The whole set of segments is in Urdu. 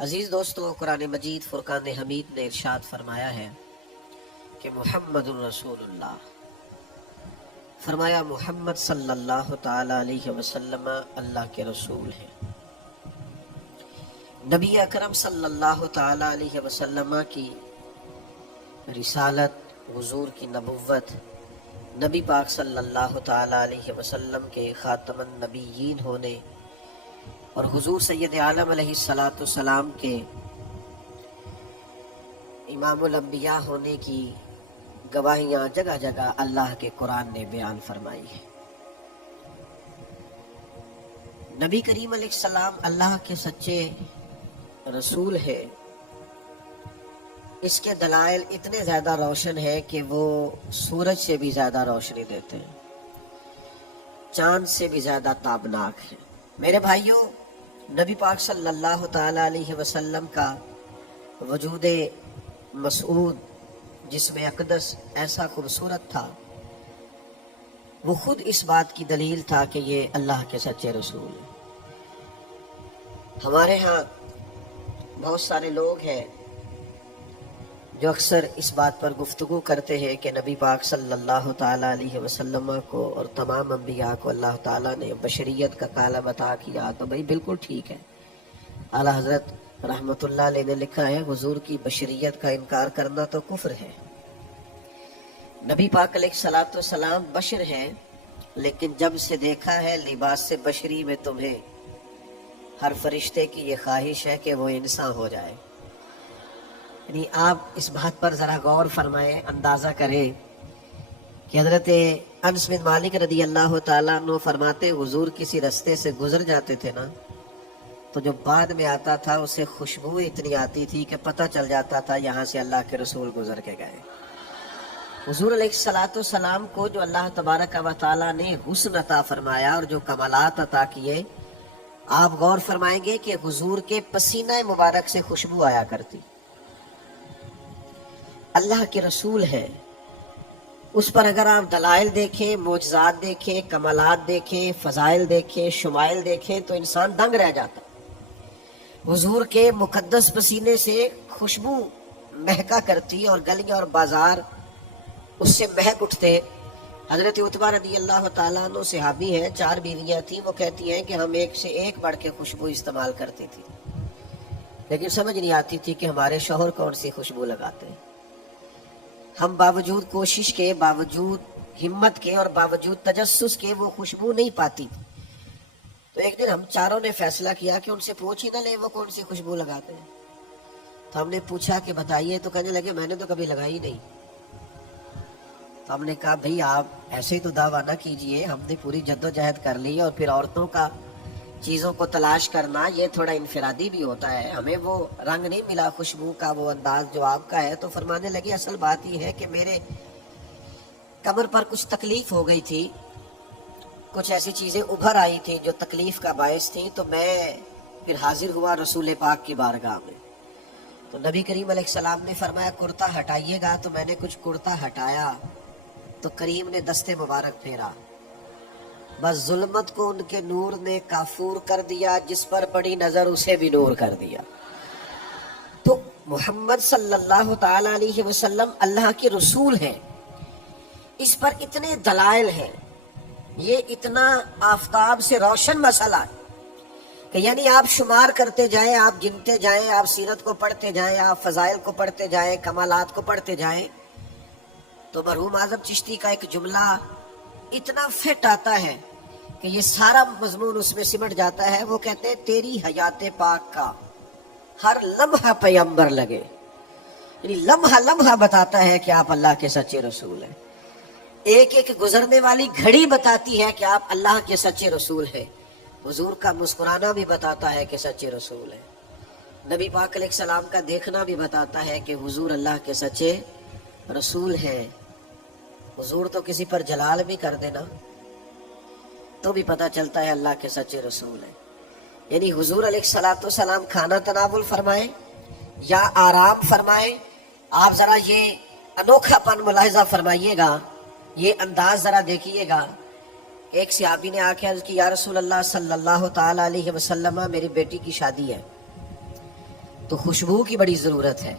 عزیز دوستو، قرآن مجید فرقان حمید نے ارشاد فرمایا ہے کہ محمد الرسول اللہ، فرمایا محمد صلی اللہ تعالی علیہ وسلم اللہ کے رسول ہیں۔ نبی اکرم صلی اللہ تعالی علیہ وسلم کی رسالت، حضور کی نبوت، نبی پاک صلی اللہ تعالی علیہ وسلم کے خاتم النبیین ہونے اور حضور سید عالم علیہ السلام کے امام الانبیاء ہونے کی گواہیاں جگہ جگہ اللہ کے قرآن نے بیان فرمائی ہے۔ نبی کریم علیہ السلام اللہ کے سچے رسول ہے، اس کے دلائل اتنے زیادہ روشن ہے کہ وہ سورج سے بھی زیادہ روشنی دیتے ہیں، چاند سے بھی زیادہ تابناک ہے۔ میرے بھائیوں، نبی پاک صلی اللہ تعالی علیہ وسلم کا وجود مسعود، جسم اقدس ایسا خوبصورت تھا، وہ خود اس بات کی دلیل تھا کہ یہ اللہ کے سچے رسول ہیں۔ ہمارے ہاں بہت سارے لوگ ہیں جو اکثر اس بات پر گفتگو کرتے ہیں کہ نبی پاک صلی اللہ تعالی علیہ وسلم کو اور تمام انبیاء کو اللہ تعالیٰ نے بشریت کا کالم عطا کیا، تو بھائی بالکل ٹھیک ہے۔ اعلیٰ حضرت رحمۃ اللہ علیہ نے لکھا ہے، حضور کی بشریت کا انکار کرنا تو کفر ہے۔ نبی پاک علیہ السلام بشر ہیں، لیکن جب سے دیکھا ہے لباس سے بشری میں تمہیں، ہر فرشتے کی یہ خواہش ہے کہ وہ انسان ہو جائے۔ یعنی آپ اس بات پر ذرا غور فرمائیں، اندازہ کریں کہ حضرت انس بن مالک رضی اللہ تعالیٰ عنہ فرماتے، حضور کسی رستے سے گزر جاتے تھے نا، تو جو بعد میں آتا تھا اسے خوشبو اتنی آتی تھی کہ پتہ چل جاتا تھا یہاں سے اللہ کے رسول گزر کے گئے۔ حضور علیہ السلام کو جو اللہ تبارک و تعالیٰ نے حسن عطا فرمایا اور جو کمالات عطا کیے، آپ غور فرمائیں گے کہ حضور کے پسینہ مبارک سے خوشبو آیا کرتی۔ اللہ کے رسول ہے، اس پر اگر آپ دلائل دیکھیں، معجزات دیکھیں، کمالات دیکھیں، فضائل دیکھیں، شمائل دیکھیں، تو انسان دنگ رہ جاتا۔ حضور کے مقدس پسینے سے خوشبو مہکا کرتی اور گلیاں اور بازار اس سے مہک اٹھتے۔ حضرت عتبہ رضی اللہ تعالیٰ عنہ صحابی ہیں، 4 بیویاں تھیں، وہ کہتی ہیں کہ ہم ایک سے ایک بڑھ کے خوشبو استعمال کرتی تھی، لیکن سمجھ نہیں آتی تھی کہ ہمارے شوہر کون سی خوشبو لگاتے ہیں۔ ہم باوجود کوشش کے، باوجود ہمت کے اور باوجود تجسس کے وہ خوشبو نہیں پاتی تھی۔ تو ایک دن ہم چاروں نے فیصلہ کیا کہ ان سے پوچھ ہی نہ لیں وہ کون سی خوشبو لگاتے ہیں۔ تو ہم نے پوچھا کہ بتائیے، تو کہنے لگے میں نے تو کبھی لگائی نہیں۔ تو ہم نے کہا بھئی آپ ایسے ہی تو دعویٰ نہ کیجئے، ہم نے پوری جدوجہد کر لی، اور پھر عورتوں کا چیزوں کو تلاش کرنا یہ تھوڑا انفرادی بھی ہوتا ہے، ہمیں وہ رنگ نہیں ملا خوشبو کا، وہ انداز جو آپ کا ہے۔ تو فرمانے لگے اصل بات یہ ہے کہ میرے کمر پر کچھ تکلیف ہو گئی تھی، کچھ ایسی چیزیں ابھر آئی تھی جو تکلیف کا باعث تھی، تو میں پھر حاضر ہوا رسول پاک کی بارگاہ میں۔ تو نبی کریم علیہ السلام نے فرمایا کرتا ہٹائیے گا، تو میں نے کچھ کرتا ہٹایا تو کریم نے دستے مبارک پھیرا، بس ظلمت کو ان کے نور نے کافور کر دیا، جس پر پڑی نظر اسے بھی نور کر دیا۔ تو محمد صلی اللہ تعالی علیہ وسلم اللہ کے رسول ہیں، اس پر اتنے دلائل ہیں، یہ اتنا آفتاب سے روشن مسئلہ ہے کہ یعنی آپ شمار کرتے جائیں، آپ گنتے جائیں، آپ سیرت کو پڑھتے جائیں، آپ فضائل کو پڑھتے جائیں، کمالات کو پڑھتے جائیں، تو مرحوم اعظم چشتی کا ایک جملہ اتنا فٹ آتا ہے کہ یہ سارا مضمون اس میں سمٹ جاتا ہے۔ وہ کہتے ہیں تیری حیات پاک کا ہر لمحہ پیغمبر لگے، یعنی لمحہ لمحہ بتاتا ہے کہ آپ اللہ کے سچے رسول ہیں، ایک ایک گزرنے والی گھڑی بتاتی ہے کہ آپ اللہ کے سچے رسول ہیں۔ حضور کا مسکرانا بھی بتاتا ہے کہ سچے رسول ہیں، نبی پاک علیہ السلام کا دیکھنا بھی بتاتا ہے کہ حضور اللہ کے سچے رسول ہیں۔ حضور تو کسی پر جلال بھی کر دینا تو بھی پتہ چلتا ہے اللہ کے سچے رسول ہیں۔ یعنی حضور علیہ السلام کھانا تناول فرمائیں یا آرام فرمائیں، آپ ذرا یہ انوکھا پن ملاحظہ فرمائیے گا، یہ انداز ذرا دیکھیے گا۔ ایک صحابی نے آ کے عرض کی، یا رسول اللہ صلی اللہ تعالی علیہ وسلم، میری بیٹی کی شادی ہے، تو خوشبو کی بڑی ضرورت ہے.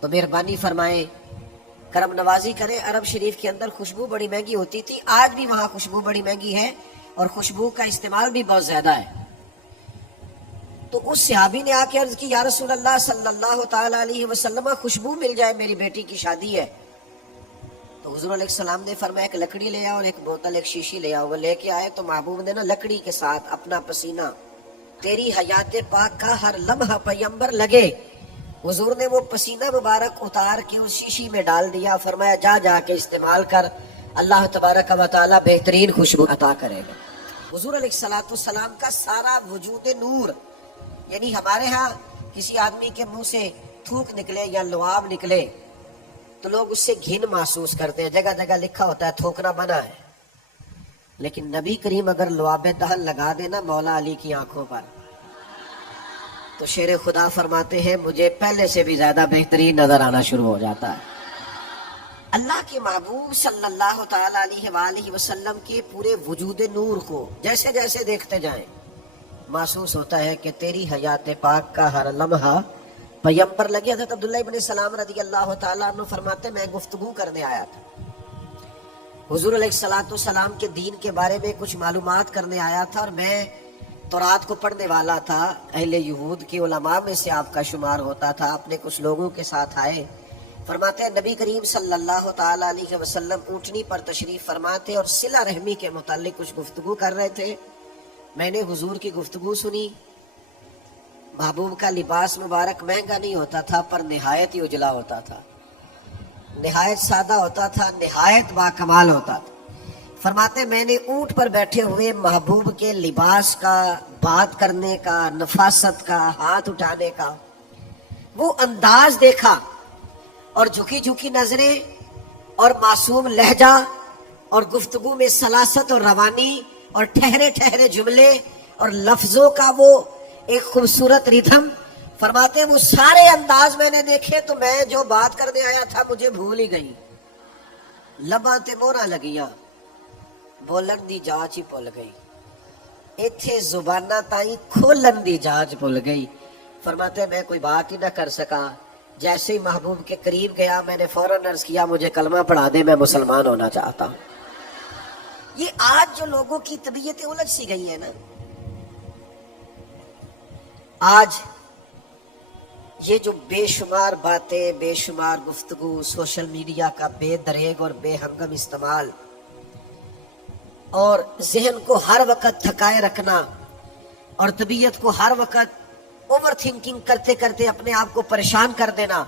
تو مہربانی فرمائیں، کرم نوازی کریں. عرب شریف کے اندر خوشبو بڑی مہنگی ہوتی تھی، آج بھی وہاں خوشبو بڑی مہنگی ہے اور خوشبو کا استعمال بھی بہت زیادہ ہے. تو اس صحابی نے آ کے عرض کی، یا رسول اللہ صلی اللہ تعالی علیہ وسلم، خوشبو مل جائے، میری بیٹی کی شادی ہے. تو حضور علیہ السلام نے فرمایا ایک لکڑی لے آؤ اور ایک بوتل، ایک شیشی لے آؤ. وہ لے کے آئے تو محبوب نے نا لکڑی کے ساتھ اپنا پسینہ، تیری حیات پاک کا ہر لمحہ پیمبر لگے، حضور نے وہ پسینہ مبارک اتار کے اس شیشی میں ڈال دیا. فرمایا جا جا کے استعمال کر، اللہ تبارک و تعالی بہترین خوشبو عطا کرے گا. حضور علیہ الصلوۃ والسلام کا سارا وجود نور. یعنی ہمارے ہاں کسی آدمی کے منہ سے تھوک نکلے یا لعاب نکلے تو لوگ اس سے گھن محسوس کرتے ہیں، جگہ جگہ لکھا ہوتا ہے تھوکنا منع ہے. لیکن نبی کریم اگر لعاب دہن لگا دینا مولا علی کی آنکھوں پر تو شیر خدا فرماتے ہیں مجھے پہلے سے بھی زیادہ بہترین نظر آنا شروع ہو جاتا ہے. اللہ کے محبوب صلی اللہ تعالی علیہ وآلہ وسلم کے پورے وجود نور کو جیسے جیسے دیکھتے جائیں محسوس ہوتا ہے کہ تیری حیات پاک کا ہر لمحہ پیمبر لگے. حضرت عبداللہ ابن سلام رضی اللہ تعالیٰ عنہ فرماتے میں گفتگو کرنے آیا تھا، حضور علیہ الصلوۃ والسلام کے دین کے بارے میں کچھ معلومات کرنے آیا تھا، اور میں تورات کو پڑھنے والا تھا، اہل یہود کے علماء میں سے آپ کا شمار ہوتا تھا. اپنے کچھ لوگوں کے ساتھ آئے. فرماتے ہیں نبی کریم صلی اللہ تعالی علیہ وسلم اونٹنی پر تشریف فرماتے اور صلہ رحمی کے متعلق کچھ گفتگو کر رہے تھے. میں نے حضور کی گفتگو سنی. محبوب کا لباس مبارک مہنگا نہیں ہوتا تھا پر نہایت ہی اجلا ہوتا تھا، نہایت سادہ ہوتا تھا، نہایت باکمال ہوتا تھا. فرماتے میں نے اونٹ پر بیٹھے ہوئے محبوب کے لباس کا، بات کرنے کا، نفاست کا، ہاتھ اٹھانے کا وہ انداز دیکھا، اور جھکی جھکی نظریں اور معصوم لہجہ اور گفتگو میں سلاست اور روانی اور ٹھہرے ٹھہرے جملے اور لفظوں کا وہ ایک خوبصورت ریتھم. فرماتے ہیں وہ سارے انداز میں نے دیکھے تو میں جو بات کرنے آیا تھا مجھے بھول ہی گئی. لباں تے مورا لگیاں، بولن دی جاچ ہی بھول گئی، ایتھے زبانہ تائیں کھولن دی جاچ بھول گئی. فرماتے ہیں میں کوئی بات ہی نہ کر سکا. جیسے ہی محبوب کے قریب گیا میں نے فوراً عرض کیا مجھے کلمہ پڑھا دے، میں مسلمان ہونا چاہتا ہوں. یہ آج جو لوگوں کی طبیعتیں الجھ سی گئی ہیں نا، آج یہ جو بے شمار باتیں، بے شمار گفتگو، سوشل میڈیا کا بے دریغ اور بے ہنگم استعمال، اور ذہن کو ہر وقت تھکائے رکھنا اور طبیعت کو ہر وقت اوور تھنکنگ کرتے کرتے اپنے آپ کو پریشان کر دینا،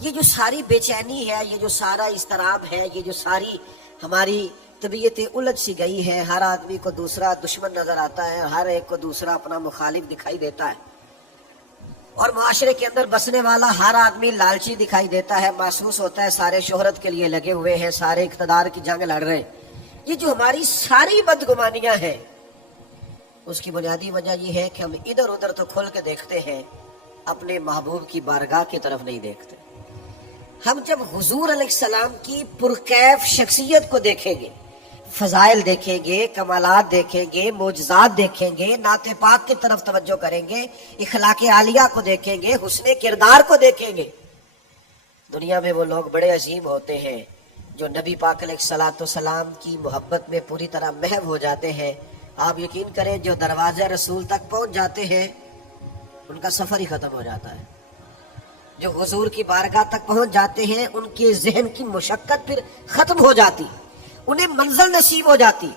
یہ جو ساری بے چینی ہے، یہ جو سارا اضطراب ہے، یہ جو ساری ہماری طبیعتیں الجھ سی گئی ہے. ہر آدمی کو دوسرا دشمن نظر آتا ہے، ہر ایک کو دوسرا اپنا مخالف دکھائی دیتا ہے، اور معاشرے کے اندر بسنے والا ہر آدمی لالچی دکھائی دیتا ہے. محسوس ہوتا ہے سارے شہرت کے لیے لگے ہوئے ہیں، سارے اقتدار کی جنگ لڑ رہے ہیں. یہ جو ہماری ساری بدگمانیاں ہیں اس کی بنیادی وجہ یہ ہے کہ ہم ادھر ادھر تو کھل کے دیکھتے ہیں، اپنے محبوب کی بارگاہ کی طرف نہیں دیکھتے. ہم جب حضور علیہ السلام کی پرکیف شخصیت کو دیکھیں گے، فضائل دیکھیں گے، کمالات دیکھیں گے، معجزات دیکھیں گے، نعت پاک کی طرف توجہ کریں گے، اخلاق عالیہ کو دیکھیں گے، حسن کردار کو دیکھیں گے. دنیا میں وہ لوگ بڑے عظیم ہوتے ہیں جو نبی پاک علیہ الصلوۃ والسلام کی محبت میں پوری طرح محو ہو جاتے ہیں. آپ یقین کریں جو دروازہ رسول تک پہنچ جاتے ہیں ان کا سفر ہی ختم ہو جاتا ہے. جو حضور کی بارگاہ تک پہنچ جاتے ہیں ان کے ذہن کی مشقت پھر ختم ہو جاتی، انہیں منزل نصیب ہو جاتی.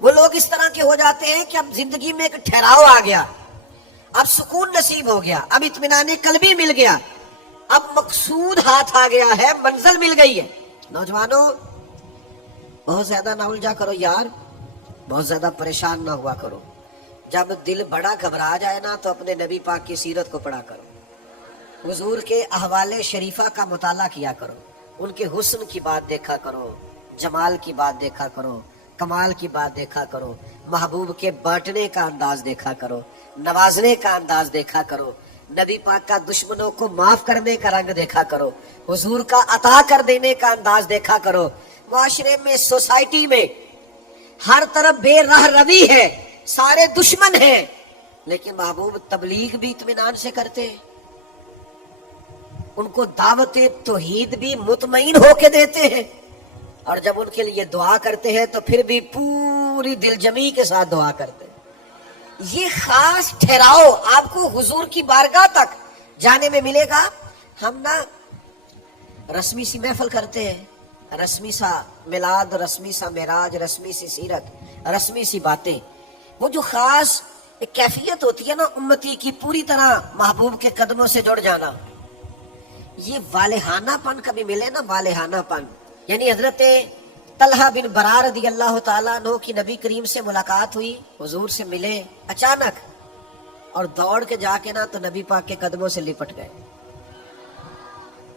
وہ لوگ اس طرح کے ہو جاتے ہیں کہ اب زندگی میں ایک ٹھہراؤ آ گیا، اب سکون نصیب ہو گیا، اب اطمینان قلبی مل گیا، اب مقصود ہاتھ آ گیا ہے، منزل مل گئی ہے. نوجوانوں بہت زیادہ نہ الجھا کرو یار، بہت زیادہ پریشان نہ ہوا کرو. جب دل بڑا گھبرا جائے نا تو اپنے نبی پاک کی سیرت کو پڑھا کرو، حضور کے احوال شریفہ کا مطالعہ کیا کرو، ان کے حسن کی بات دیکھا کرو، جمال کی بات دیکھا کرو، کمال کی بات دیکھا کرو، محبوب کے بانٹنے کا انداز دیکھا کرو، نوازنے کا انداز دیکھا کرو، نبی پاک کا دشمنوں کو معاف کرنے کا رنگ دیکھا کرو، حضور کا عطا کر دینے کا انداز دیکھا کرو. معاشرے میں، سوسائٹی میں ہر طرف بے راہ روی ہے، سارے دشمن ہیں، لیکن محبوب تبلیغ بھی اطمینان سے کرتے ہیں، ان کو دعوت توحید بھی مطمئن ہو کے دیتے ہیں، اور جب ان کے لیے دعا کرتے ہیں تو پھر بھی پوری دل جمی کے ساتھ دعا کرتے ہیں۔ یہ خاص ٹھہراؤ آپ کو حضور کی بارگاہ تک جانے میں ملے گا۔ ہم نا رسمی سی محفل کرتے ہیں، رسمی سا میلاد، رسمی سا معراج، رسمی سی سیرت، رسمی سی باتیں، وہ جو خاص ایک کیفیت ہوتی ہے نا امتی کی پوری طرح محبوب کے قدموں سے جڑ جانا، یہ والہانہ پن کبھی ملے نا، والہانہ پن، یعنی حضرت طلحہ بن برار رضی اللہ تعالیٰ عنہ کی نبی کریم سے ملاقات ہوئی، حضور سے ملے اچانک، اور دوڑ کے جا کے نا تو نبی پاک کے قدموں سے لپٹ گئے،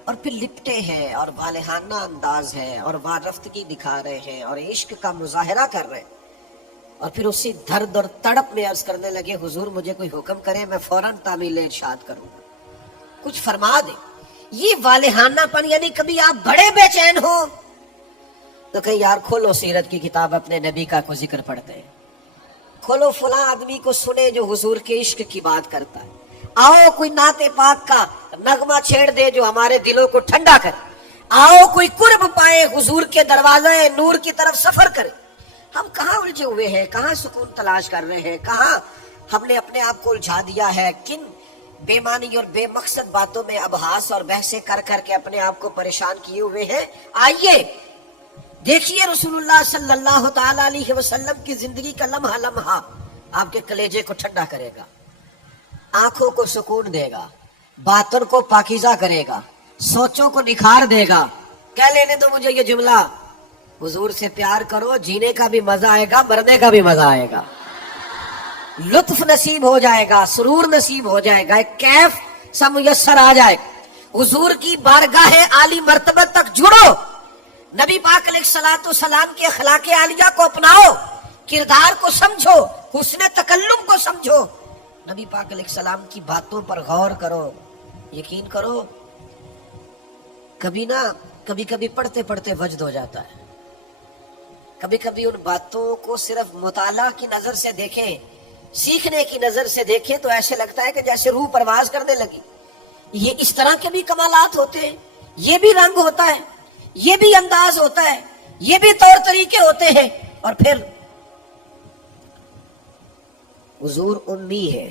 اور پھر لپٹے ہیں اور والہانہ انداز ہے اور وارفتگی دکھا رہے ہیں اور عشق کا مظاہرہ کر رہے ہیں، اور پھر اسی درد اور تڑپ میں عرض کرنے لگے حضور مجھے کوئی حکم کرے میں فوراً تعمیل ارشاد کروں گا، کچھ فرما دیں۔ یہ والہانہ پن، یعنی کبھی آپ بڑے بے چین ہو تو کہیں یار کھولو سیرت کی کتاب، اپنے نبی کا کوئی ذکر پڑھتے ہیں، کھولو فلاں آدمی کو سنے جو حضور کے عشق کی بات کرتا ہے، آؤ کوئی نعت پاک کا نغمہ چھیڑ دے جو ہمارے دلوں کو ٹھنڈا کرے، آؤ کوئی قرب پائے حضور کے دروازے نور کی طرف سفر کرے۔ ہم کہاں الجھے ہوئے ہیں، کہاں سکون تلاش کر رہے ہیں، کہاں ہم نے اپنے آپ کو الجھا دیا ہے، کن بے معنی اور بے مقصد باتوں میں ابحاث اور بحثیں کر کر کے اپنے آپ کو پریشان کیے ہوئے ہیں۔ آئیے دیکھیے رسول اللہ صلی اللہ تعالی علیہ وسلم کی زندگی کا لمحہ لمحہ آپ کے کلیجے کو ٹھنڈا کرے گا، آنکھوں کو سکون دے گا، باطن کو پاکیزہ کرے گا، سوچوں کو نکھار دے گا۔ کہہ لینے دو مجھے یہ جملہ، حضور سے پیار کرو، جینے کا بھی مزہ آئے گا، مرنے کا بھی مزہ آئے گا، لطف نصیب ہو جائے گا، سرور نصیب ہو جائے گا، ایک کیف سا میسر آ جائے گا۔ حضور کی بارگاہ عالی مرتبہ تک جڑو، نبی پاک علیہ الصلوۃ والسلام کے اخلاق عالیہ کو اپناؤ، کردار کو سمجھو، حسن تکلم کو سمجھو، نبی پاک علیہ السلام کی باتوں پر غور کرو۔ یقین کرو کبھی کبھی پڑھتے پڑھتے وجد ہو جاتا ہے، کبھی کبھی ان باتوں کو صرف مطالعہ کی نظر سے دیکھیں، سیکھنے کی نظر سے دیکھیں تو ایسے لگتا ہے کہ جیسے روح پرواز کرنے لگی۔ یہ اس طرح کے بھی کمالات ہوتے ہیں، یہ بھی رنگ ہوتا ہے، یہ بھی انداز ہوتا ہے، یہ بھی طور طریقے ہوتے ہیں۔ اور پھر حضور امی ہے،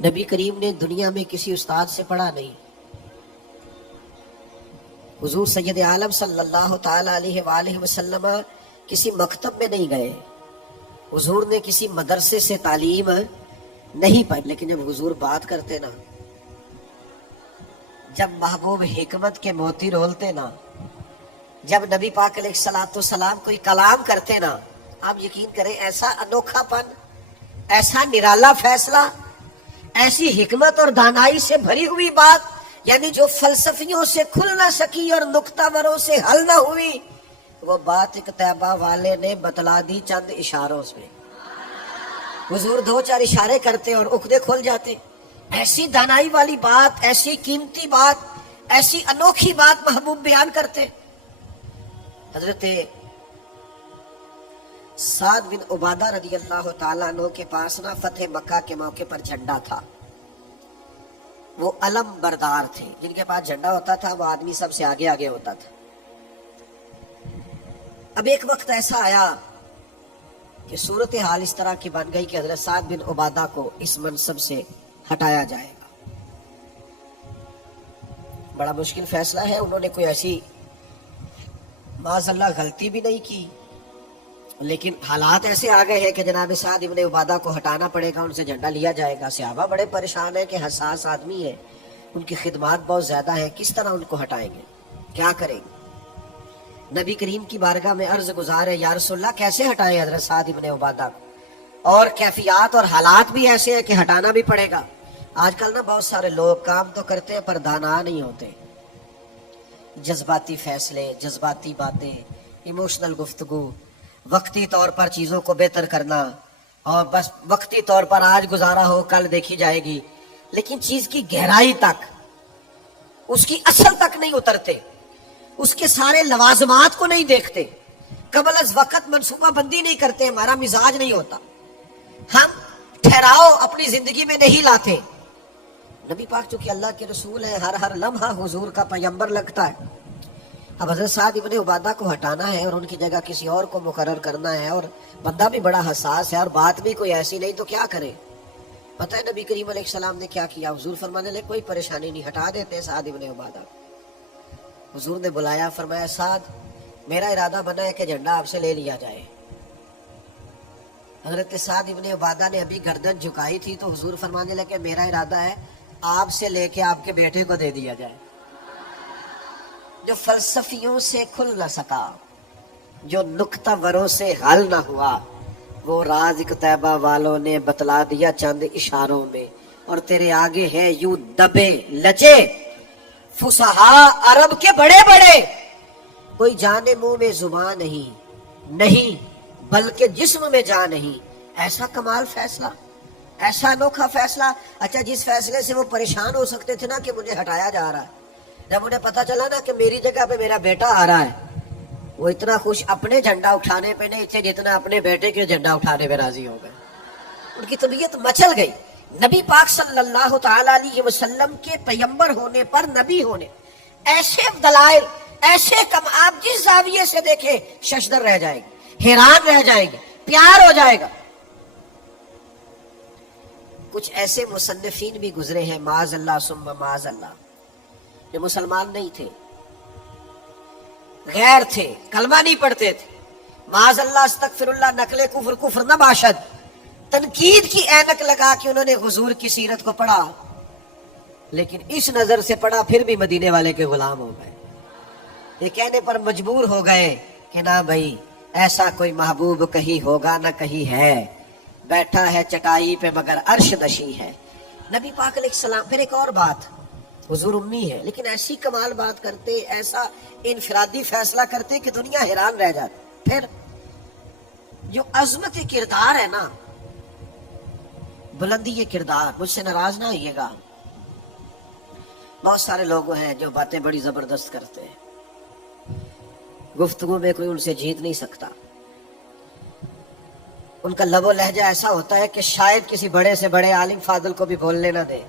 نبی کریم نے دنیا میں کسی استاد سے پڑھا نہیں، حضور سید عالم صلی اللہ تعالی علیہ وآلہ وسلم کسی مکتب میں نہیں گئے، حضور نے کسی مدرسے سے تعلیم نہیں پائی، لیکن جب حضور بات کرتے نا، جب محبوب حکمت کے موتی رولتے نا، جب نبی پاک علیہ الصلوۃ والسلام کوئی کلام کرتے نا، آپ یقین کریں ایسا انوکھا پن، ایسا نرالا فیصلہ، ایسی حکمت اور دانائی سے بھری ہوئی بات، یعنی جو فلسفیوں سے کھل نہ سکی اور نکتہ وروں سے حل نہ ہوئی، وہ بات ایک طیبہ والے نے بتلا دی چند اشاروں میں۔ حضور دو چار اشارے کرتے اور عقدے کھل جاتے۔ ایسی دانائی والی بات، ایسی قیمتی بات، ایسی انوکھی بات محبوب بیان کرتے۔ حضرت سعد بن عبادہ رضی اللہ تعالیٰ عنہ کے پاس نا فتح مکہ کے موقع پر جھنڈا تھا، وہ علم بردار تھے، جن کے پاس جھنڈا ہوتا تھا وہ آدمی سب سے آگے آگے ہوتا تھا۔ اب ایک وقت ایسا آیا کہ صورتحال اس طرح کی بن گئی کہ حضرت سعد بن عبادہ کو اس منصب سے ہٹایا جائے گا۔ بڑا مشکل فیصلہ ہے، انہوں نے کوئی ایسی معاذ اللہ غلطی بھی نہیں کی، لیکن حالات ایسے آ گئے ہیں کہ جناب سعد ابن عبادہ کو ہٹانا پڑے گا، ان سے جھنڈا لیا جائے گا۔ صحابہ بڑے پریشان ہیں کہ حساس آدمی ہے، ان کی خدمات بہت زیادہ ہیں، کس طرح ان کو ہٹائیں گے، کیا کریں گے؟ نبی کریم کی بارگاہ میں عرض گزار ہے، یا رسول اللہ کیسے ہٹائیں حضرت سعد ابن عبادہ کو؟ اور کیفیات اور حالات بھی ایسے ہیں کہ ہٹانا بھی پڑے گا۔ آج کل نا بہت سارے لوگ کام تو کرتے ہیں پر دانا نہیں ہوتے، جذباتی فیصلے، جذباتی باتیں، ایموشنل گفتگو، وقتی طور پر چیزوں کو بہتر کرنا، اور بس وقتی طور پر آج گزارا ہو کل دیکھی جائے گی، لیکن چیز کی گہرائی تک، اس کی اصل تک نہیں اترتے، اس کے سارے لوازمات کو نہیں دیکھتے، قبل از وقت منصوبہ بندی نہیں کرتے، ہمارا مزاج نہیں ہوتا۔ ہم ٹھہراؤ اپنی زندگی میں نہیں لاتے. نبی پاک چونکہ اللہ کے رسول ہیں، ہر لمحہ حضور کا پیغمبر لگتا ہے. اب حضرت سعد ابن عبادہ کو ہٹانا ہے اور ان کی جگہ کسی اور کو مقرر کرنا ہے، اور بندہ بھی بڑا حساس ہے اور بات بھی کوئی ایسی نہیں، تو کیا کرے؟ پتہ ہے نبی کریم علیہ السلام نے کیا کیا؟ حضور فرمانے لگے کوئی پریشانی نہیں، ہٹا دیتے سعد ابن عبادہ. حضور نے بلایا، فرمایا سعد میرا ارادہ بنا ہے کہ جھنڈا آپ سے لے لیا جائے. حضرت سعد ابن عبادہ نے ابھی گردن جھکائی تھی تو حضور فرمانے لگے میرا ارادہ ہے آپ سے لے کے آپ کے بیٹے کو دے دیا جائے. جو فلسفیوں سے کھل نہ سکا، جو نکتہ وروں سے حل نہ ہوا، وہ راز طیبہ والوں نے بتلا دیا چند اشاروں میں. اور تیرے آگے ہے یوں دبے لچے فصحاء عرب کے بڑے بڑے، کوئی جان منہ میں زبان نہیں بلکہ جسم میں جان نہیں. ایسا کمال فیصلہ، ایسا انوکھا فیصلہ. اچھا جس فیصلے سے وہ پریشان ہو سکتے تھے نا کہ مجھے ہٹایا جا رہا ہے، جب انہیں پتا چلا نا کہ میری جگہ پہ میرا بیٹا آ رہا ہے، وہ اتنا خوش اپنے جھنڈا اٹھانے پہ نہیں تھے جتنا اپنے بیٹے کے جھنڈا اٹھانے پہ راضی ہو گئے. ان کی طبیعت مچل گئی. نبی پاک صلی اللہ تعالی علیہ وسلم کے پیغمبر ہونے پر، نبی ہونے، ایسے دلائل، ایسے کم، آپ جس زاویے سے دیکھیں ششدر رہ جائے گی، حیران رہ جائے گی، پیار ہو جائے گا. کچھ ایسے مصنفین بھی گزرے ہیں معاذ اللہ ثم معاذ اللہ، جو مسلمان نہیں تھے، غیر تھے، کلمہ نہیں پڑھتے تھے، معاذ اللہ استغفر اللہ، نقل کفر نہ باشد، تنقید کی اینک لگا کے انہوں نے حضور کی سیرت کو پڑھا، لیکن اس نظر سے پڑھا پھر بھی مدینے والے کے غلام ہو گئے. یہ کہنے پر مجبور ہو گئے کہ نہ بھائی ایسا کوئی محبوب کہیں ہوگا نہ کہیں ہے، بیٹھا ہے چٹائی پہ مگر عرش نشیں ہے. نبی پاک علیہ السلام. پھر ایک اور بات، حضور امی ہے لیکن ایسی کمال بات کرتے، ایسا انفرادی فیصلہ کرتے کہ دنیا حیران رہ جاتی. پھر جو عظمت کردار ہے نا، بلندی یہ کردار، مجھ سے ناراض نہ ہوئیے گا، بہت سارے لوگ ہیں جو باتیں بڑی زبردست کرتے ہیں، گفتگو میں کوئی ان سے جیت نہیں سکتا. ان کا لب و لہجہ ایسا ہوتا ہے کہ شاید کسی بڑے سے بڑے عالم فاضل کو بھی بولنے نہ دے،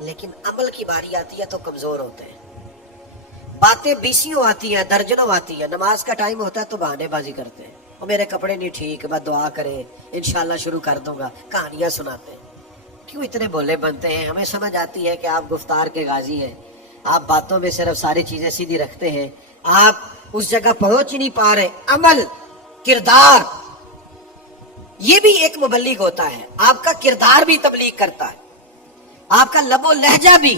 لیکن عمل کی باری آتی ہے تو کمزور ہوتے ہیں. باتیں بیسیوں آتی ہیں، درجنوں آتی ہیں، نماز کا ٹائم ہوتا ہے تو بہانے بازی کرتے ہیں، وہ میرے کپڑے نہیں ٹھیک، میں دعا کرے انشاءاللہ شروع کر دوں گا، کہانیاں سناتے ہیں. کیوں اتنے بولے بنتے ہیں؟ ہمیں سمجھ آتی ہے کہ آپ گفتار کے غازی ہیں، آپ باتوں میں صرف ساری چیزیں سیدھی رکھتے ہیں، آپ اس جگہ پہنچ ہی نہیں پا رہے. عمل، کردار، یہ بھی ایک مبلغ ہوتا ہے. آپ کا کردار بھی تبلیغ کرتا ہے، آپ کا لب و لہجہ بھی.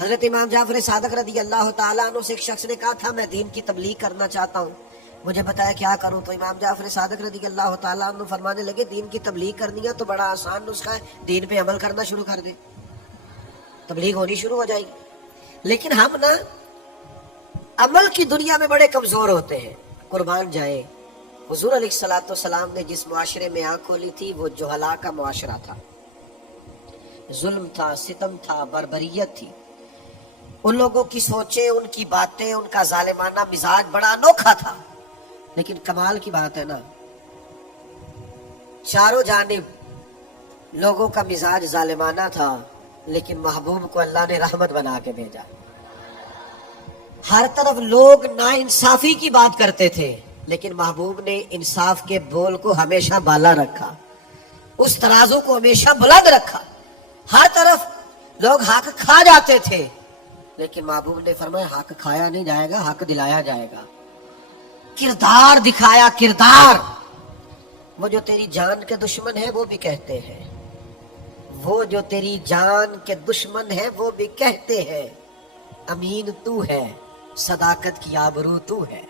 حضرت امام جعفر صادق رضی اللہ تعالیٰ عنہ سے ایک شخص نے کہا تھا میں دین کی تبلیغ کرنا چاہتا ہوں، مجھے بتایا کیا کروں؟ تو امام جعفر صادق رضی اللہ تعالیٰ عنہ فرمانے لگے دین کی تبلیغ کرنی ہے تو بڑا آسان نسخہ ہے، دین پہ عمل کرنا شروع کر دے، تبلیغ ہونی شروع ہو جائے گی. لیکن ہم نا عمل کی دنیا میں بڑے کمزور ہوتے ہیں. قربان جائے، حضور علیہ الصلوۃ والسلام نے جس معاشرے میں آنکھ کھولی تھی وہ جہلا کا معاشرہ تھا، ظلم تھا، ستم تھا، بربریت تھی. ان لوگوں کی سوچیں، ان کی باتیں، ان کا ظالمانہ مزاج بڑا انوکھا تھا. لیکن کمال کی بات ہے نا، چاروں جانب لوگوں کا مزاج ظالمانہ تھا، لیکن محبوب کو اللہ نے رحمت بنا کے بھیجا. ہر طرف لوگ ناانصافی کی بات کرتے تھے، لیکن محبوب نے انصاف کے بول کو ہمیشہ بالا رکھا، اس ترازو کو ہمیشہ بلند رکھا. ہر طرف لوگ حق کھا جاتے تھے، لیکن محبوب نے فرمایا حق کھایا نہیں جائے گا، حق دلایا جائے گا. کردار دکھایا، کردار. وہ جو تیری جان کے دشمن ہے وہ بھی کہتے ہیں، وہ جو تیری جان کے دشمن ہے وہ بھی کہتے ہیں امین تو ہے، صداقت کی آبرو تو ہے.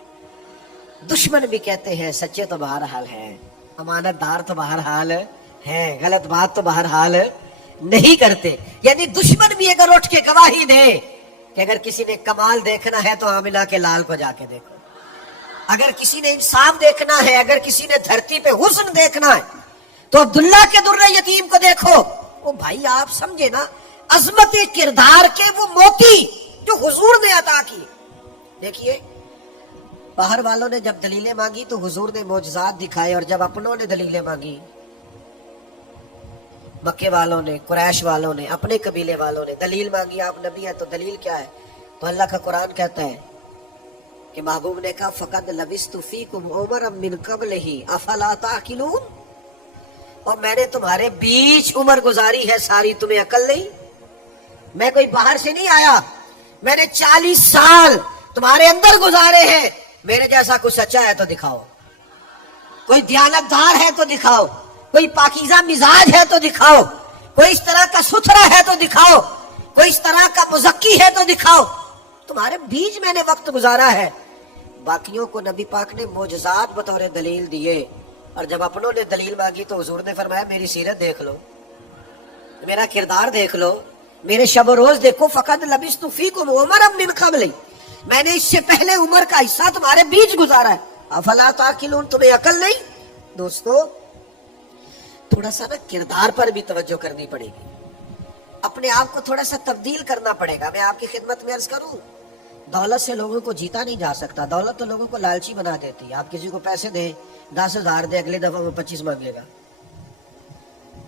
دشمن بھی کہتے ہیں سچے تو بہرحال ہیں، امانت دار تو بہرحال ہیں، غلط بات تو بہرحال نہیں کرتے. یعنی دشمن بھی اگر اٹھ کے گواہی دے کہ اگر کسی نے کمال دیکھنا ہے تو عاملہ کے لال کو جا کے دیکھو، اگر کسی نے انصاف دیکھنا ہے، اگر کسی نے دھرتی پہ حسن دیکھنا ہے تو عبداللہ کے در یتیم کو دیکھو. وہ بھائی آپ سمجھے نا عظمت کردار کے وہ موتی جو حضور نے عطا کی. دیکھیے باہر والوں نے جب دلیلیں مانگی تو حضور نے معجزات دکھائے، اور جب اپنوں نے دلیلیں مانگی مکے والوں نے، قریش والوں نے، اپنے قبیلے والوں نے دلیل مانگی، آپ نبی ہیں تو دلیل کیا ہے؟ تو اللہ کا قرآن کہتا ہے کہ محبوب نے کہا فقد لبثت فیکم عمرا من قبلہ افلا تعقلون، اور میں نے تمہارے بیچ عمر گزاری ہے ساری، تمہیں عقل نہیں؟ میں کوئی باہر سے نہیں آیا، میں نے 40 سال تمہارے اندر گزارے ہیں، میرے جیسا کچھ سچا ہے تو دکھاؤ، کوئی دیانتدار ہے تو دکھاؤ، کوئی پاکیزہ مزاج ہے تو دکھاؤ، کوئی اس طرح کا ستھرا ہے تو دکھاؤ، کوئی اس طرح کا مزکی ہے تو دکھاؤ، تمہارے بیچ میں نے وقت گزارا ہے۔ باقیوں کو نبی پاک نے معجزات بطور دلیل دیے، اور جب اپنوں نے دلیل مانگی تو حضور نے فرمایا میری سیرت دیکھ لو، میرا کردار دیکھ لو، میرے شب و روز دیکھو، فقد لبثت فیکم عمرا من قبل، میں نے اس سے پہلے عمر کا حصہ تمہارے بیچ گزارا ہے، افلا تعقلون، تمہیں عقل نہیں؟ دوستو تھوڑا سا نا کردار پر بھی توجہ کرنی پڑے گی، اپنے آپ کو تھوڑا سا تبدیل کرنا پڑے گا۔ میں آپ کی خدمت میں عرض کروں، دولت سے لوگوں کو جیتا نہیں جا سکتا، دولت تو لوگوں کو لالچی بنا دیتی ہے۔ آپ کسی کو پیسے دیں، 10,000 دے، اگلی دفعہ وہ 25 مانگے گا،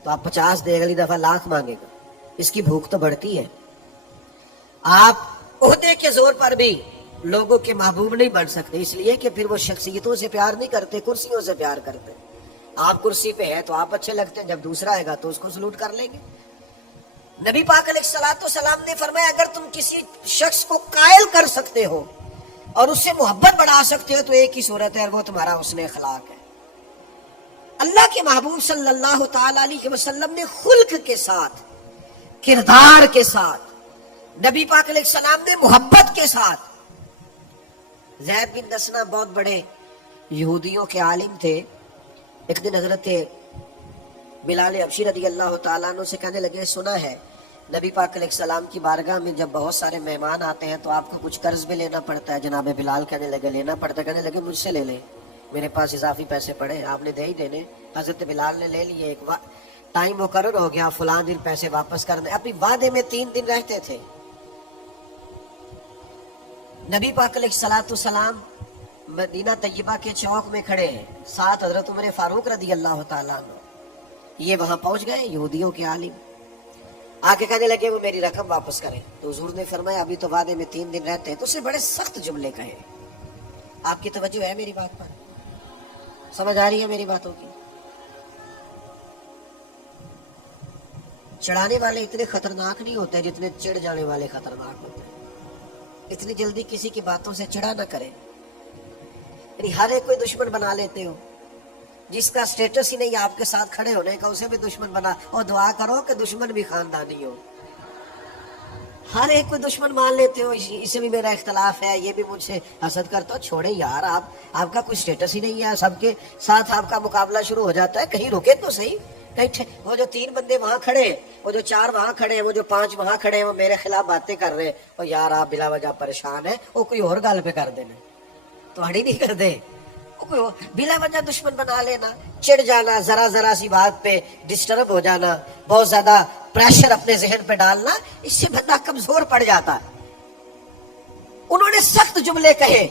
تو آپ 50 دے، اگلی دفعہ لاکھ مانگے گا، اس کی بھوک تو بڑھتی ہے۔ آپ عہدے کے زور پر بھی لوگوں کے محبوب نہیں بن سکتے، اس لیے کہ پھر وہ شخصیتوں سے پیار نہیں کرتے، کرسیوں سے پیار کرتے۔ آپ کرسی پہ ہے تو آپ اچھے لگتے ہیں، جب دوسرا آئے گا تو اس کو سلوٹ کر لیں گے۔ نبی پاک علیہ السلام نے فرمایا اگر تم کسی شخص کو قائل کر سکتے ہو اور اس سے محبت بڑھا سکتے ہو تو ایک ہی صورت ہے، اور وہ تمہارا حسن اخلاق ہے۔ اللہ کے محبوب صلی اللہ تعالی علیہ وسلم نے خلق کے ساتھ، کردار کے ساتھ، نبی پاک علیہ السلام نے محبت کے ساتھ، زید بن دسنہ بہت بڑے یہودیوں کے عالم تھے، ایک دن حضرت بلال حبشی رضی اللہ تعالیٰ عنہ سے کہنے لگے سنا ہے نبی پاک علیہ السلام کی بارگاہ میں جب بہت سارے مہمان آتے ہیں تو آپ کو کچھ قرض بھی لینا پڑتا ہے۔ جناب بلال کہنے لگے لینا پڑتا ہے، کہنے لگے مجھ سے لے لیں، میرے پاس اضافی پیسے پڑے، آپ نے دے ہی دینے۔ حضرت بلال نے لے لیے، ایک ٹائم مقرر ہو گیا، فلاں دن پیسے واپس کرنے، ابھی وعدے میں 3 دن رہتے تھے۔ نبی پاک علیہ السلام مدینہ طیبہ کے چوک میں کھڑے ہیں، ساتھ حضرت عمر فاروق رضی اللہ تعالیٰ عنہ، یہ وہاں پہنچ گئے یہودیوں کے عالم، آ کے کہنے لگے وہ میری رقم واپس کریں، تو حضور نے فرمایا ابھی تو وعدے میں 3 دن رہتے ہیں، تو اسے بڑے سخت جملے کہے۔ آپ کی توجہ ہے میری بات پر؟ سمجھ آ رہی ہے میری باتوں کی؟ چڑھانے والے اتنے خطرناک نہیں ہوتے جتنے چڑھ جانے والے خطرناک ہوتے ہیں۔ اتنی جلدی کسی کی باتوں سے چڑھا نہ کرے، یعنی ہر ایک کوئی دشمن بنا لیتے ہو، جس کا سٹیٹس ہی نہیں آپ کے ساتھ کھڑے ہونے کا اسے بھی دشمن بنا، اور دعا کرو کہ دشمن بھی خاندانی ہو۔ ہر ایک کو دشمن مان لیتے ہو، اسے بھی میرا اختلاف ہے، یہ بھی مجھ سے حسد کرتا ہو، چھوڑے یار، آپ کا کوئی سٹیٹس ہی نہیں ہے، سب کے ساتھ آپ کا مقابلہ شروع ہو جاتا ہے، کہیں رکے تو صحیح، کہیں وہ جو 3 بندے وہاں کھڑے ہیں، وہ جو 4 وہاں کھڑے ہیں، وہ جو 5 وہاں کھڑے ہیں، وہ میرے خلاف باتیں کر رہے ہیں، اور یار آپ بلا وجہ پریشان ہیں، وہ کوئی اور گل پہ کر دینا تو ہڑی نہیں کر دے، بلا وجہ دشمن بنا لینا، چڑ جانا، ذرا سی بات پہ ڈسٹرب ہو جانا، بہت زیادہ پریشر اپنے ذہن پہ ڈالنا، اس سے بندہ کمزور پڑ جاتا ہے۔ انہوں نے سخت جملے کہے،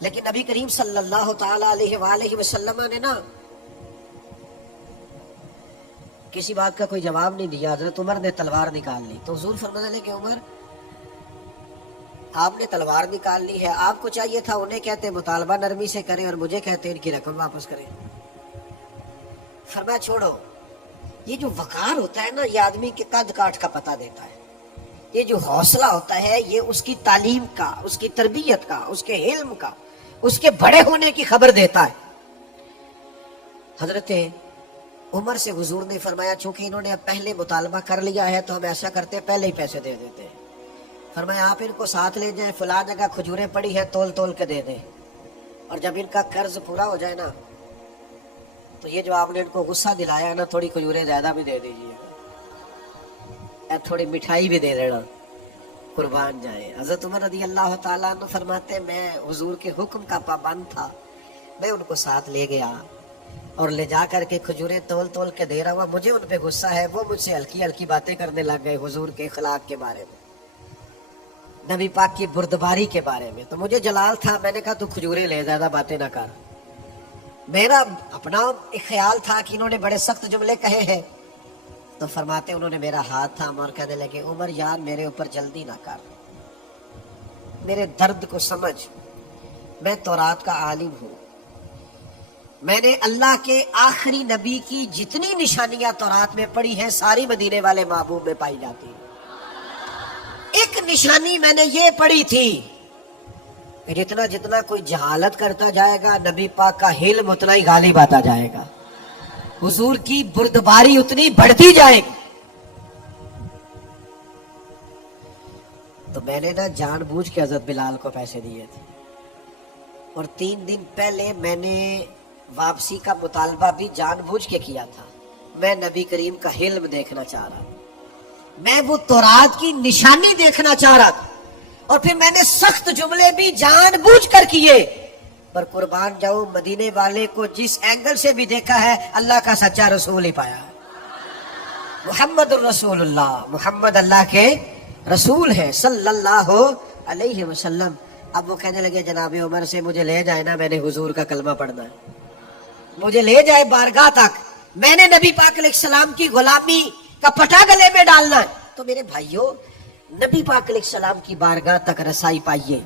لیکن نبی کریم صلی اللہ تعالی علیہ وآلہ وسلم نے نا کسی بات کا کوئی جواب نہیں دیا۔ حضرت عمر نے تلوار نکال لی، تو حضور فرمانے لگے کہ عمر آپ نے تلوار نکال لی ہے، آپ کو چاہیے تھا انہیں کہتے مطالبہ نرمی سے کریں اور مجھے کہتے ان کی رقم واپس کریں۔ فرمایا چھوڑو، یہ جو وقار ہوتا ہے نا، یہ آدمی کے قد کاٹ کا پتہ دیتا ہے، یہ جو حوصلہ ہوتا ہے یہ اس کی تعلیم کا، اس کی تربیت کا، اس کے علم کا، اس کے بڑے ہونے کی خبر دیتا ہے۔ حضرت عمر سے حضور نے فرمایا چونکہ انہوں نے اب پہلے مطالبہ کر لیا ہے تو ہم ایسا کرتے پہلے ہی پیسے دے دیتے ہیں۔ فرمایا آپ ان کو ساتھ لے جائیں، فلاں جگہ کھجوریں پڑی ہے، تول کے دے دیں، اور جب ان کا قرض پورا ہو جائے نا تو یہ جو آپ نے ان کو غصہ دلایا نا، تھوڑی کھجوریں زیادہ بھی دے دیجیے، تھوڑی مٹھائی بھی دے دینا، قربان جائے۔ حضرت عمر رضی اللہ تعالیٰ عنہ فرماتے میں حضور کے حکم کا پابند تھا، میں ان کو ساتھ لے گیا اور لے جا کر کے کھجوریں تول کے دے رہا ہوا، مجھے ان پہ غصہ ہے، وہ مجھ سے ہلکی باتیں کرنے لگ گئے حضور کے اخلاق کے بارے میں، نبی پاک کی بردباری کے بارے میں، تو مجھے جلال تھا، میں نے کہا تو کھجوریں لے، زیادہ باتیں نہ کر۔ میرا اپنا ایک خیال تھا کہ انہوں نے بڑے سخت جملے کہے ہیں، تو فرماتے انہوں نے میرا ہاتھ تھاما اور کہنے لگے عمر یار میرے اوپر جلدی نہ کر، میرے درد کو سمجھ، میں تورات کا عالم ہوں، میں نے اللہ کے آخری نبی کی جتنی نشانیاں تورات میں پڑھی ہیں ساری مدینے والے محبوب میں پائی جاتی ہیں۔ ایک نشانی میں نے یہ پڑھی تھی کہ جتنا جتنا کوئی جہالت کرتا جائے گا نبی پاک کا علم اتنا ہی غالب آتا جائے گا، حضور کی بردباری اتنی بڑھتی جائے گی۔ تو میں نے نا جان بوجھ کے حضرت بلال کو پیسے دیے تھے، اور 3 دن پہلے میں نے واپسی کا مطالبہ بھی جان بوجھ کے کیا تھا۔ میں نبی کریم کا حلم دیکھنا چاہ رہا تھا، میں وہ تورات کی نشانی دیکھنا چاہ رہا تھا، اور پھر میں نے سخت جملے بھی جان بوجھ کر کیے، پر قربان جاؤ مدینے والے کو جس اینگل سے بھی دیکھا ہے اللہ کا سچا رسول ہی پایا ہے۔ محمد الرسول اللہ، محمد اللہ کے رسول ہے صلی اللہ علیہ وسلم۔ اب وہ کہنے لگے جناب عمر سے مجھے لے جائے نا، میں نے حضور کا کلمہ پڑھنا ہے، مجھے لے جائے بارگاہ تک، میں نے نبی پاک علیہ السلام کی غلامی کا پٹا گلے میں ڈالنا ہے۔ تو میرے بھائیوں نبی پاک علیہ السلام کی بارگاہ تک رسائی پائیے،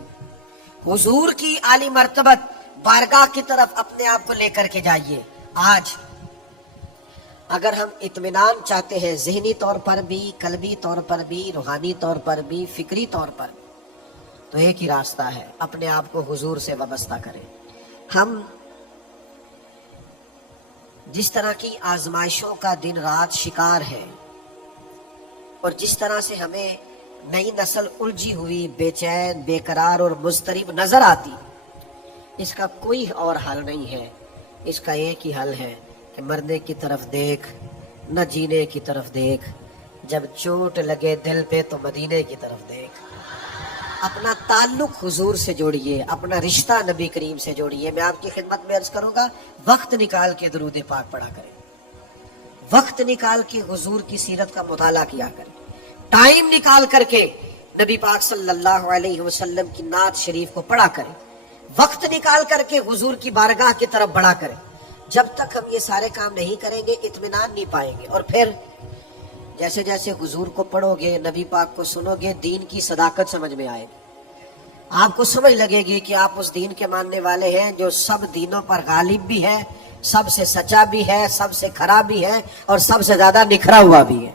حضور کی عالی مرتبت بارگاہ کی طرف اپنے آپ کو لے کر کے جائیے۔ آج اگر ہم اطمینان چاہتے ہیں ذہنی طور پر بھی، قلبی طور پر بھی، روحانی طور پر بھی، فکری طور پر بھی، تو ایک ہی راستہ ہے، اپنے آپ کو حضور سے وابستہ کریں۔ ہم جس طرح کی آزمائشوں کا دن رات شکار ہے، اور جس طرح سے ہمیں نئی نسل الجھی ہوئی، بے چین، بے قرار اور مضطرب نظر آتی، اس کا کوئی اور حل نہیں ہے، اس کا ایک ہی حل ہے کہ مرنے کی طرف دیکھ نہ جینے کی طرف دیکھ، جب چوٹ لگے دل پہ تو مدینے کی طرف دیکھ۔ اپنا تعلق حضور سے جوڑیے، اپنا رشتہ نبی کریم سے جوڑیے۔ میں آپ کی خدمت میں عرض کروں گا وقت نکال کے درود پاک پڑھا کریں، وقت نکال کے حضور کی سیرت کا مطالعہ کیا کریں، ٹائم نکال کر کے نبی پاک صلی اللہ علیہ وسلم کی نعت شریف کو پڑھا کریں، وقت نکال کر کے حضور کی بارگاہ کی طرف بڑھا کریں۔ جب تک ہم یہ سارے کام نہیں کریں گے اطمینان نہیں پائیں گے، اور پھر جیسے جیسے حضور کو پڑھو گے، نبی پاک کو سنو گے، دین کی صداقت سمجھ میں آئے گی، آپ کو سمجھ لگے گی کہ آپ اس دین کے ماننے والے ہیں جو سب دینوں پر غالب بھی ہے، سب سے سچا بھی ہے، سب سے کھرا بھی ہے، اور سب سے زیادہ نکھرا ہوا بھی ہے۔